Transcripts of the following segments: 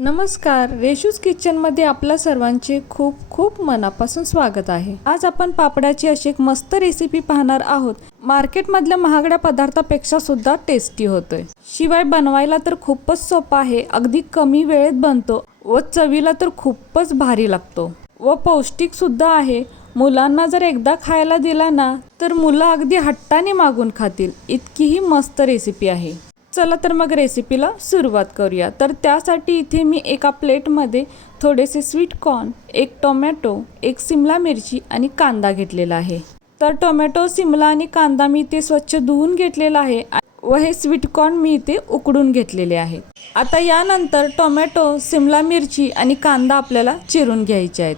नमस्कार. रेशूज किचनमध्ये आपल्या सर्वांचे खूप खूप मनापासून स्वागत आहे. आज आपण पापडाची अशी एक मस्त रेसिपी पाहणार आहोत. मार्केटमधल्या महागड्या पदार्थापेक्षा सुद्धा टेस्टी होतोय. शिवाय बनवायला तर खूपच सोपा आहे. अगदी कमी वेळेत बनतो व चवीला तर खूपच भारी लागतो. व पौष्टिक सुद्धा आहे. मुलांना जर एकदा खायला दिला ना तर मुलं अगदी हट्टाने मागून खातील. इतकी ही मस्त रेसिपी आहे. चला तर मग रेसिपीला सुरुवात करूया. तर त्यासाठी इथे मी एका प्लेटमध्ये थोडेसे स्वीट कॉर्न एक टोमॅटो एक सिमला मिरची आणि कांदा घेतलेला आहे. तर टोमॅटो सिमला आणि कांदा मी इथे स्वच्छ धुवून घेतलेला आहे व हे स्वीट कॉर्न मी इथे उकडून घेतलेले आहे. आता यानंतर टोमॅटो सिमला मिरची आणि कांदा आपल्याला चिरून घ्यायचे आहेत.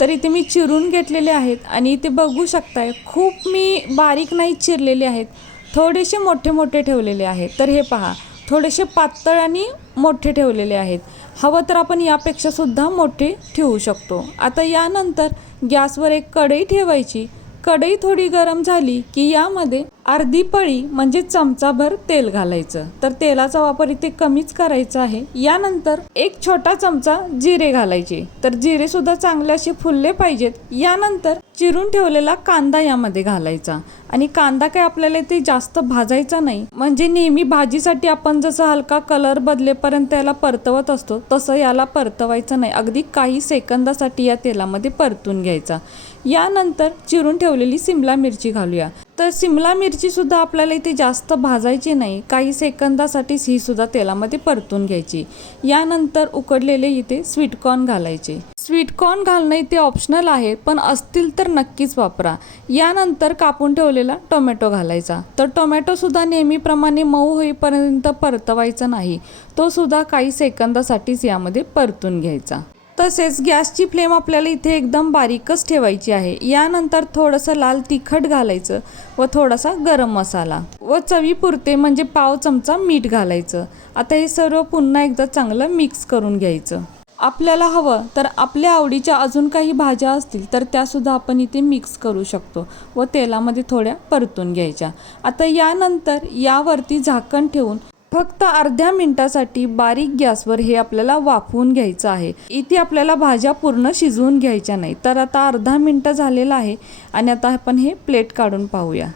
तर इथे मी चिरून घेतलेले आहेत आणि इथे बघू शकताय खूप मी बारीक नाही चिरलेले आहेत. थोडेसे मोठे मोठे ठेवलेले आहेत. तर हे पहा थोडेसे पातळ आणि मोठे ठेवलेले आहेत. हवं तर आपण यापेक्षा सुद्धा मोठे ठेवू शकतो. आता यानंतर गॅसवर एक कढई ठेवायची. कढई थोडी गरम झाली की यामध्ये अर्धी पळी म्हणजे चमचाभर तेल घालायचं. तर तेलाचा वापर इथे कमीच करायचा आहे. यानंतर एक छोटा चमचा जिरे घालायचे. तर जिरे सुद्धा चांगले असे फुलले पाहिजेत. यानंतर चिरून ठेवलेला कांदा यामध्ये घालायचा. आणि कांदा काय आपल्याला ते जास्त भाजायचा नाही. म्हणजे नेहमी भाजीसाठी आपण जसं हलका कलर बदलेपर्यंत याला परतवत असतो तसं याला परतवायचं नाही. अगदी काही सेकंदासाठी या तेलामध्ये परतून घ्यायचा. यानंतर चिरून ठेवलेली सिमला मिरची घालूया. तर सिमला मिरचीसुद्धा आपल्याला इथे जास्त भाजायची नाही. काही सेकंदासाठीच हीसुद्धा तेलामध्ये परतून घ्यायची. यानंतर उकडलेले इथे स्वीटकॉर्न घालायचे. स्वीटकॉर्न घालणं इथे ऑप्शनल आहे पण असतील तर नक्कीच वापरा. यानंतर कापून ठेवलेला टोमॅटो घालायचा. तर टोमॅटोसुद्धा नेहमीप्रमाणे मऊ होईपर्यंत परतवायचा नाही. तो सुद्धा काही सेकंदासाठीच यामध्ये परतून घ्यायचा. तसेच गॅसची फ्लेम आपल्याला इथे एकदम बारीकच ठेवायची आहे. यानंतर थोडंसं लाल तिखट घालायचं व थोडासा गरम मसाला व चवीपुरते म्हणजे पाव चमचा मीठ घालायचं. आता हे सर्व पुन्हा एकदा चांगलं मिक्स करून घ्यायचं. आपल्याला हवं तर आपल्या आवडीच्या अजून काही भाज्या असतील तर त्यासुद्धा आपण इथे मिक्स करू शकतो व तेलामध्ये थोड्या परतून घ्यायच्या. आता यानंतर यावरती झाकण ठेवून फक्त अर्ध्या मिनिटासाठी बारीक गॅसवर हे आपल्याला वाफवून घ्यायचं आहे. इथे आपल्याला भाज्या पूर्ण शिजवून घ्यायच्या नाही तर आता अर्धा मिनटं झालेला आहे आणि आता आपण हे प्लेट काढून पाहूया.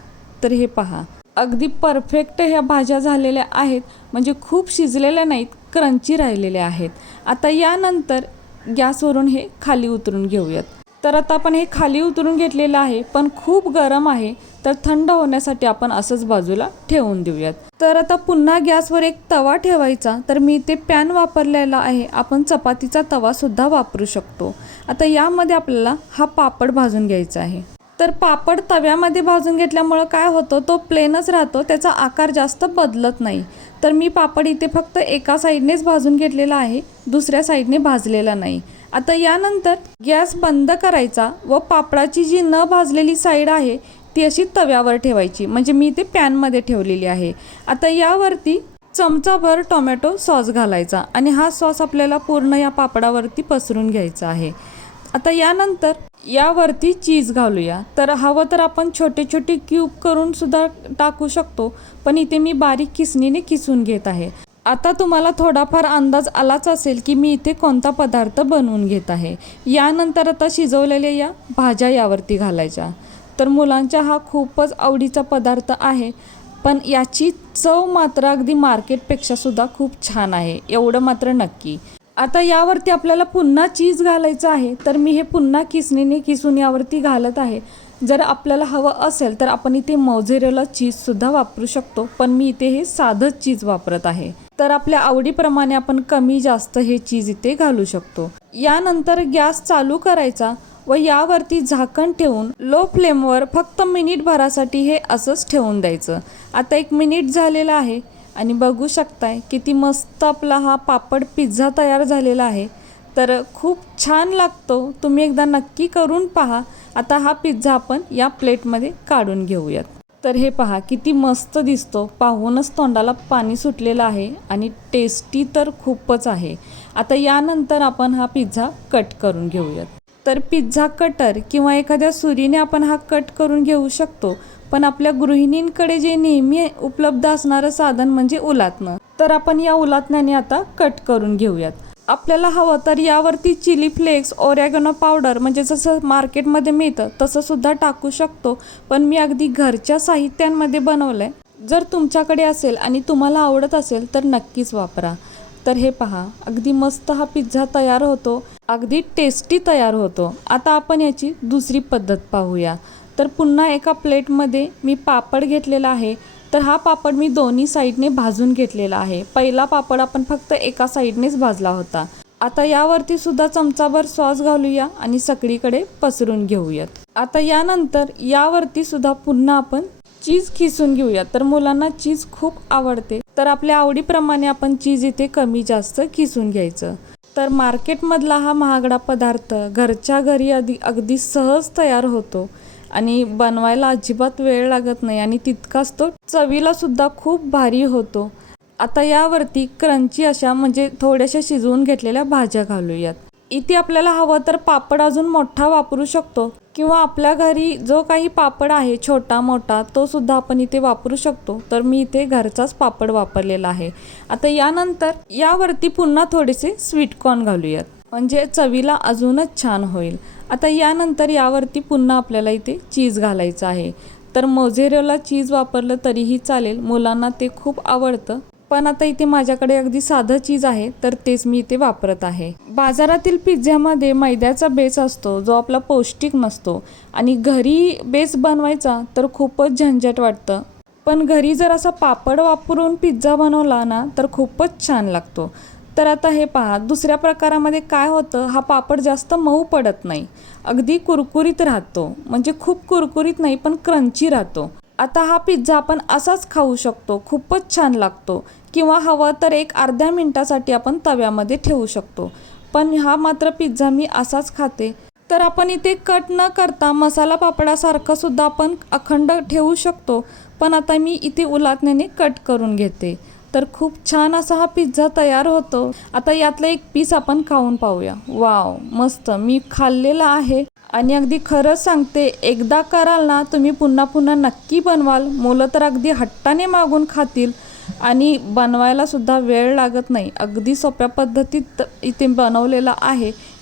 तर हे पहा. अगदी परफेक्ट ह्या भाज्या झालेल्या आहेत. म्हणजे खूप शिजलेल्या नाहीत क्रंची राहिलेल्या आहेत. आता यानंतर गॅसवरून हे खाली उतरून घेऊयात. तर आता आपण हे खाली उतरून घेतलेलं आहे पण खूप गरम आहे तर थंड होण्यासाठी आपण असंच बाजूला ठेवून देऊयात. तर आता पुन्हा गॅसवर एक तवा ठेवायचा तर मी इथे पॅन वापरलेला आहे आपण चपातीचा तवासुद्धा वापरू शकतो. आता यामध्ये आपल्याला हा पापड भाजून घ्यायचा आहे. तर पापड तव्यामध्ये भाजून घेतल्यामुळं काय होतं तो प्लेनच राहतो त्याचा आकार जास्त बदलत नाही. तर मी पापड इथे फक्त एका साईडनेच भाजून घेतलेला आहे दुसऱ्या साईडने भाजलेला नाही. आता यानंतर गॅस बंद करायचा व पापडाची जी न भाजलेली साईड आहे ती अशी तव्यावर ठेवायची. म्हणजे मी ते पॅनमध्ये ठेवलेली आहे. आता यावरती चमचाभर टोमॅटो सॉस घालायचा आणि हा सॉस आपल्याला पूर्ण या पापडावरती पसरून घ्यायचा आहे. आता यानंतर यावरती चीज घालूया. तर हवं तर आपण छोटे छोटे क्यूब करून सुद्धा टाकू शकतो पण इथे मी बारीक किसणीने किसून घेत आहे. आता तुम्हाला थोडाफार अंदाज आलाच असेल की मी इथे कोणता पदार्थ बनवून घेत आहे. यानंतर आता शिजवलेल्या या भाज्या यावरती घालायच्या. तर मुलांचा हा खूपच आवडीचा पदार्थ आहे पण याची चव मात्र अगदी मार्केटपेक्षा सुद्धा खूप छान आहे. एवढं मात्र नक्की. आता यावरती आपल्याला पुन्हा चीज घालायचं आहे तर मी हे पुन्हा किसणीने किसून यावरती घालत आहे. जर आपल्याला हवं असेल तर आपण इथे मोझेरेला चीजसुद्धा वापरू शकतो पण मी इथे हे साधंच चीज वापरत आहे. तर आपल्या आवडीप्रमाणे आपण कमी जास्त हे चीज इथे घालू शकतो. यानंतर गॅस चालू करायचा व यावरती झाकण ठेवून लो फ्लेमवर फक्त मिनिटभरासाठी हे असंच ठेवून द्यायचं. आता एक मिनिट झालेलं आहे. आणि बघू शकताय किती मस्त आपला हा पापड पिझ्झा तयार झालेला आहे. तर खूप छान लागतो. तुम्ही एकदा नक्की करून पहा. आता हा पिझ्झा आपण या प्लेटमध्ये काढून घेऊयात. तर हे पहा किती मस्त दिसतो. पाहूनच तोंडाला पाणी सुटलेलं आहे आणि टेस्टी तर खूपच आहे. आता यानंतर आपण हा पिझ्झा कट करून घेऊयात. तर पिझ्झा कटर किंवा एखाद्या सुरीने आपण हा कट करून घेऊ शकतो पण आपल्या गृहिणींकडे जे नेहमी उपलब्ध असणारं साधन म्हणजे उलातणं तर आपण या उलातण्याने आता कट करून घेऊयात. आपल्याला हवं तर यावरती चिली फ्लेक्स ओरॅगनो पावडर म्हणजे जसं मार्केटमध्ये मिळतं तसंसुद्धा टाकू शकतो. पण मी अगदी घरच्या साहित्यांमध्ये बनवलं आहे जर तुमच्याकडे असेल आणि तुम्हाला आवडत असेल तर नक्कीच वापरा. तर हे पहा अगदी मस्त हा पिझ्झा तयार होतो. अगदी टेस्टी तयार होतो. आता आपण याची दुसरी पद्धत पाहूया. तर पुन्हा एका प्लेटमध्ये मी पापड घेतलेला आहे. तर हा पापड मी दोन्ही साईडने भाजून घेतलेला आहे. पहिला पापड आपण फक्त एका साईडनेच भाजला होता. आता यावरती सुद्धा चमचाभर सॉस घालूया आणि सगळीकडे पसरून घेऊयात. आता यानंतर यावरती सुद्धा पुन्हा आपण चीज खिसून घेऊया. तर मुलांना चीज खूप आवडते. तर आपल्या आवडीप्रमाणे आपण चीज इथे कमी जास्त खिसून घ्यायचं. तर मार्केटमधला हा महागडा पदार्थ घरच्या घरी अगदी अगदी सहज तयार होतो आणि बनवायला अजिबात वेळ लागत नाही आणि तितकाच तो चवीला सुद्धा खूप भारी होतो. आता यावरती क्रंची अशा म्हणजे थोड्याशा शिजवून घेतलेल्या भाज्या घालूयात. इथे आपल्याला हवं तर पापड अजून मोठा वापरू शकतो. किंवा आपल्या घरी जो काही पापड आहे छोटा मोठा तो सुद्धा आपण इथे वापरू शकतो. तर मी इथे घरचाच पापड वापरलेला आहे. आता यानंतर यावरती पुन्हा थोडेसे स्वीटकॉर्न घालूयात. म्हणजे चवीला अजूनच छान होईल. आता यानंतर यावरती पुन्हा आपल्याला इथे चीज घालायचं आहे. तर मोझेरेला चीज वापरलं तरीही चालेल. मुलांना ते खूप आवडतं. पण आता इथे माझ्याकडे अगदी साधं चीज आहे तर तेच मी इथे वापरत आहे. बाजारातील पिझ्झ्यामध्ये मैद्याचा बेस असतो जो आपला पौष्टिक नसतो. आणि घरी बेस बनवायचा तर खूपच झंझट वाटतं. पण घरी जर असा पापड वापरून पिझ्झा बनवला ना तर खूपच छान लागतो. तर आता हे पहा दुसऱ्या प्रकारामध्ये काय होतं हा पापड जास्त मऊ पडत नाही. अगदी कुरकुरीत राहतो. म्हणजे खूप कुरकुरीत नाही पण क्रंची राहतो. आता हा पिझ्झा आपण असाच खाऊ शकतो खूपच छान लागतो. किंवा हवं तर एक अर्ध्या मिनटासाठी आपण तव्यामध्ये ठेवू शकतो. पण हा मात्र पिझ्झा मी असाच खाते. तर आपण इथे कट न करता मसाला पापडासारखं सुद्धा आपण अखंड ठेवू शकतो. पण आता मी इथे उलाटण्याने कट करून घेते. तर खूप छान असा हा पिझ्झा तयार होतो. आता यातला एक पीस आपण खाऊन पाहूया. वाव मस्त. मी खाल्लेला आहे. आणि अगदी खरंच सांगते एकदा कराल ना तुम्ही पुन्हा पुन्हा नक्की बनवाल. मुलं तर अगदी हट्टाने मागून खातील आणि बनवायला सुद्धा वेळ लागत नाही. अगदी सोप्या पद्धतीत इथे बनवलेला आहे.